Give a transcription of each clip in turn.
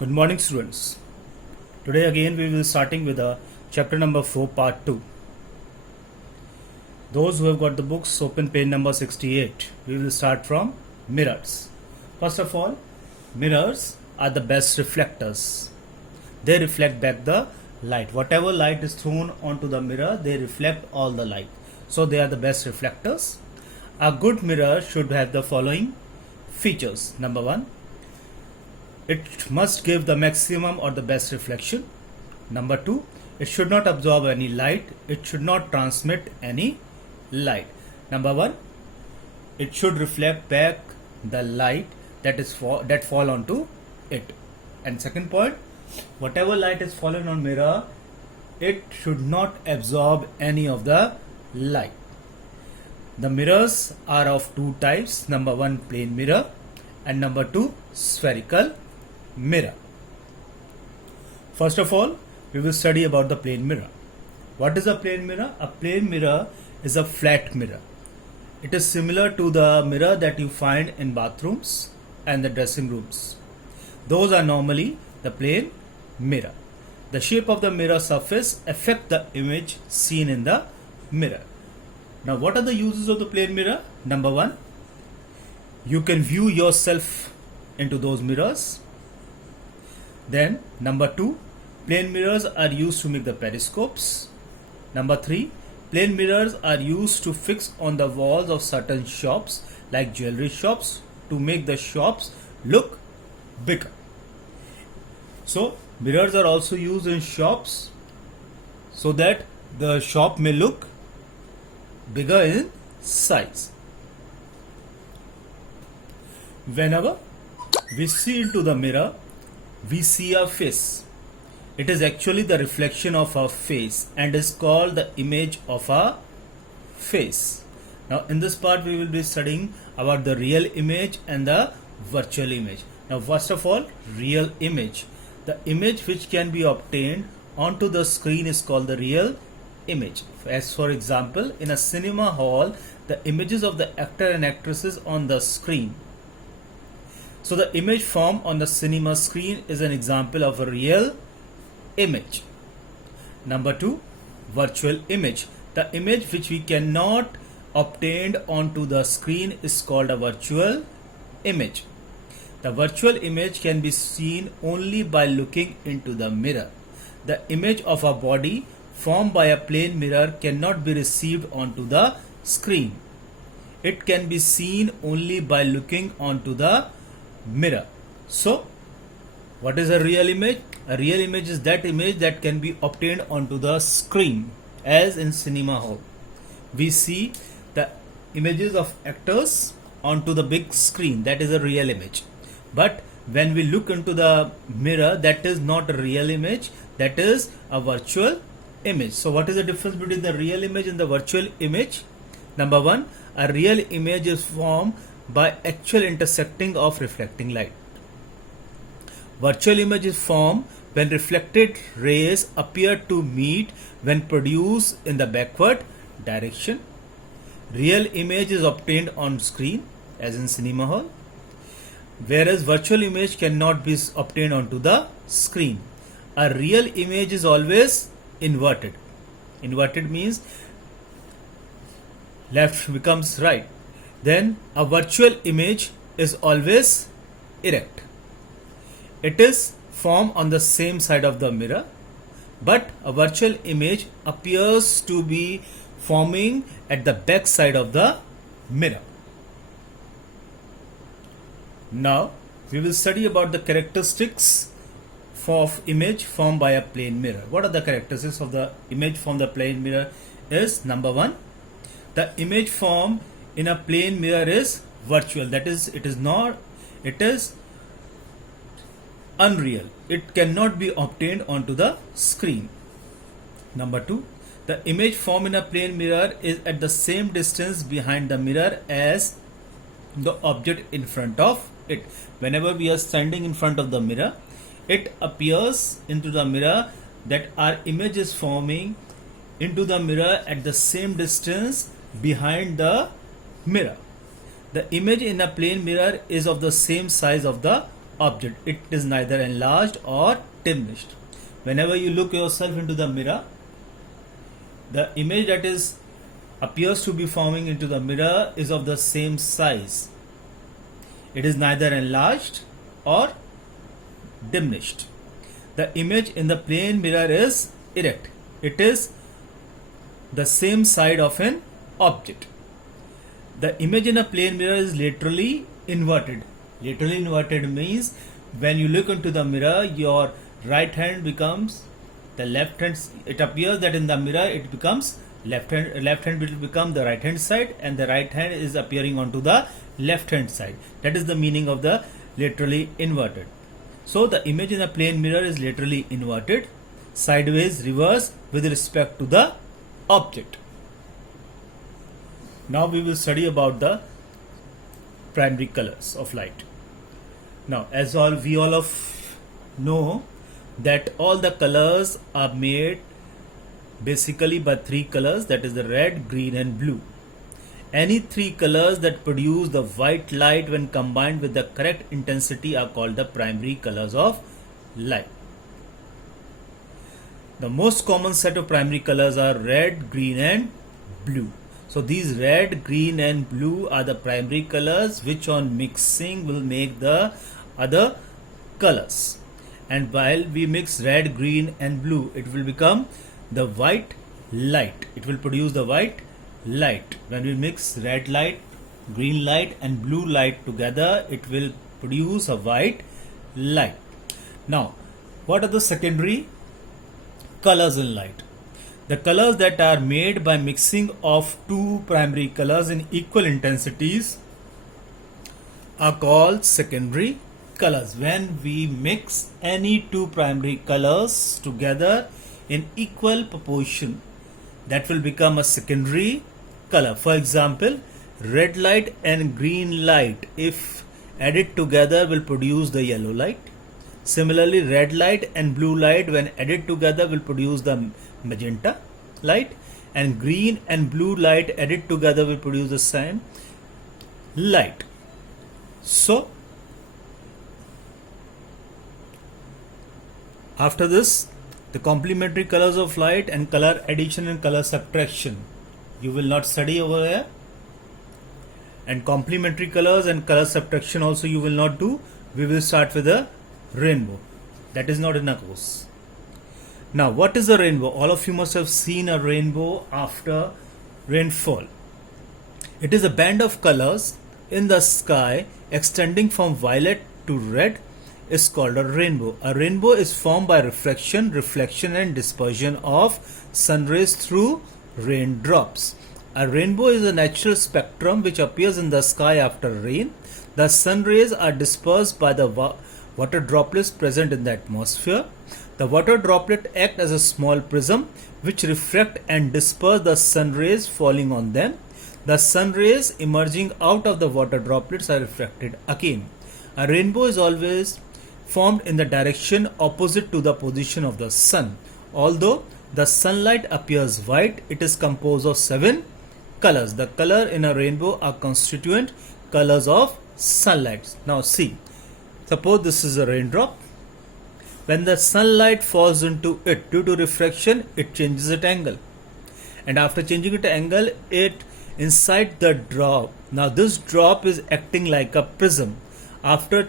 Good morning, students. Today again we will be starting with chapter number 4, part 2. Those who have got the books, open page number 68. We will start from mirrors. First of all, mirrors are the best reflectors. They reflect back the light. Whatever light is thrown onto the mirror, they reflect all the light. So they are the best reflectors. A good mirror should have the following features. Number 1, it must give the maximum or the best reflection. Number 2, it should not absorb any light. It should not transmit any light. Number 1, it should reflect back the light that fall onto it. And second point, whatever light is fallen on mirror, it should not absorb any of the light. The mirrors are of two types. Number 1, plane mirror, and number 2, spherical mirror. First of all, we will study about the plane mirror. What is a plane mirror? A plane mirror is a flat mirror. It is similar to the mirror that you find in bathrooms and the dressing rooms. Those are normally the plane mirror. The shape of the mirror surface affects the image seen in the mirror. Now, what are the uses of the plane mirror? Number 1, you can view yourself into those mirrors. Then number 2, plane mirrors are used to make the periscopes. Number 3, plane mirrors are used to fix on the walls of certain shops like jewelry shops to make the shops look bigger. So mirrors are also used in shops so that the shop may look bigger in size. Whenever we see into the mirror, we see our face. It is actually the reflection of our face and is called the image of our face. Now in this part we will be studying about the real image and the virtual image. Now first of all, real image. The image which can be obtained onto the screen is called the real image. As for example, in a cinema hall, the images of the actor and actresses on the screen. So the image formed on the cinema screen is an example of a real image. Number 2, virtual image. The image which we cannot obtain onto the screen is called a virtual image. The virtual image can be seen only by looking into the mirror. The image of a body formed by a plane mirror cannot be received onto the screen. It can be seen only by looking onto the mirror. So what is a real image? A real image is that image that can be obtained onto the screen, as in cinema hall. We see the images of actors onto the big screen. That is a real image. But when we look into the mirror, that is not a real image. That is a virtual image. So what is the difference between the real image and the virtual image? Number 1, a real image is formed by actual intersecting of reflecting light. Virtual image is formed when reflected rays appear to meet when produced in the backward direction. Real image is obtained on screen, as in cinema hall, whereas virtual image cannot be obtained onto the screen. A real image is always inverted. Inverted means left becomes right. Then a virtual image is always erect. It is formed on the same side of the mirror, but a virtual image appears to be forming at the back side of the mirror. Now we will study about the characteristics of image formed by a plane mirror. What are the characteristics of the image from the plane mirror? Is number 1, the image formed in a plane mirror is virtual. That is, it is unreal. It cannot be obtained onto the screen. Number 2, the image formed in a plane mirror is at the same distance behind the mirror as the object in front of it. Whenever we are standing in front of the mirror, it appears into the mirror that our image is forming into the mirror at the same distance behind the mirror. The image in a plane mirror is of the same size of the object. It is neither enlarged or diminished. Whenever you look yourself into the mirror, the image that is appears to be forming into the mirror is of the same size. It is neither enlarged or diminished. The image in the plane mirror is erect. It is the same side of an object. The image in a plane mirror is laterally inverted. Laterally inverted means when you look into the mirror, your right hand becomes the left hand. It appears that in the mirror it becomes left hand will become the right hand side, and the right hand is appearing onto the left hand side. That is the meaning of the laterally inverted. So the image in a plane mirror is laterally inverted, sideways, reverse with respect to the object. Now we will study about the primary colors of light. Now, as we all of know that all the colors are made basically by three colors, that is the red, green and blue. Any three colors that produce the white light when combined with the correct intensity are called the primary colors of light. The most common set of primary colors are red, green and blue. So these red, green and blue are the primary colors which on mixing will make the other colors. And while we mix red, green and blue, it will become the white light. It will produce the white light. When we mix red light, green light and blue light together, it will produce a white light. Now, what are the secondary colors in light? The colors that are made by mixing of two primary colors in equal intensities are called secondary colors. When we mix any two primary colors together in equal proportion, that will become a secondary color. For example, red light and green light, if added together, will produce the yellow light. Similarly, red light and blue light when added together will produce the magenta light, and green and blue light added together will produce the same light. So, after this, the complementary colors of light and color addition and color subtraction you will not study over here, and complementary colors and color subtraction also you will not do. We will start with a rainbow. That is not in a course. Now, what is a rainbow? All of you must have seen a rainbow after rainfall. It is a band of colors in the sky extending from violet to red is called a rainbow. A rainbow is formed by reflection and dispersion of sun rays through raindrops. A rainbow is a natural spectrum which appears in the sky after rain. The sun rays are dispersed by the water droplets present in the atmosphere. The water droplet act as a small prism which reflect and disperse the sun rays falling on them. The sun rays emerging out of the water droplets are refracted again. A rainbow is always formed in the direction opposite to the position of the sun. Although the sunlight appears white, it is composed of 7 colors. The color in a rainbow are constituent colors of sunlight. Now see, suppose this is a raindrop. When the sunlight falls into it due to refraction, it changes its angle. And after changing its angle, it inside the drop. Now this drop is acting like a prism. After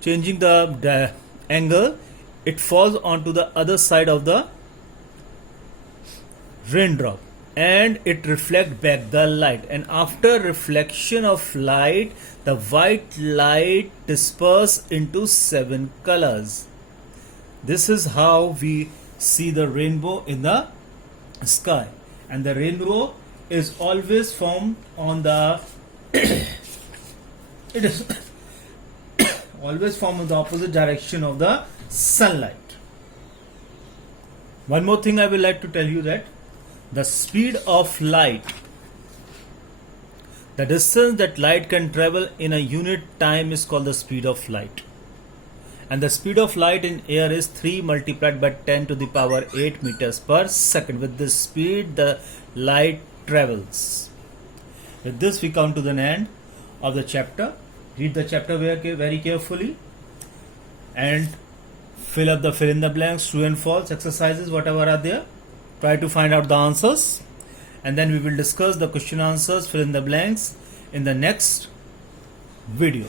changing the angle, it falls onto the other side of the raindrop and it reflects back the light. And after reflection of light, the white light disperses into 7 colors. This is how we see the rainbow in the sky. And the rainbow is always formed on the it is always formed in the opposite direction of the sunlight. One more thing I will like to tell you, that the speed of light, the distance that light can travel in a unit time, is called the speed of light. And the speed of light in air is 3 multiplied by 10 to the power 8 meters per second. With this speed, the light travels. With this, we come to the end of the chapter. Read the chapter very carefully. and fill up the fill in the blanks, true and false exercises, whatever are there. Try to find out the answers, and then we will discuss the question answers, fill in the blanks in the next video.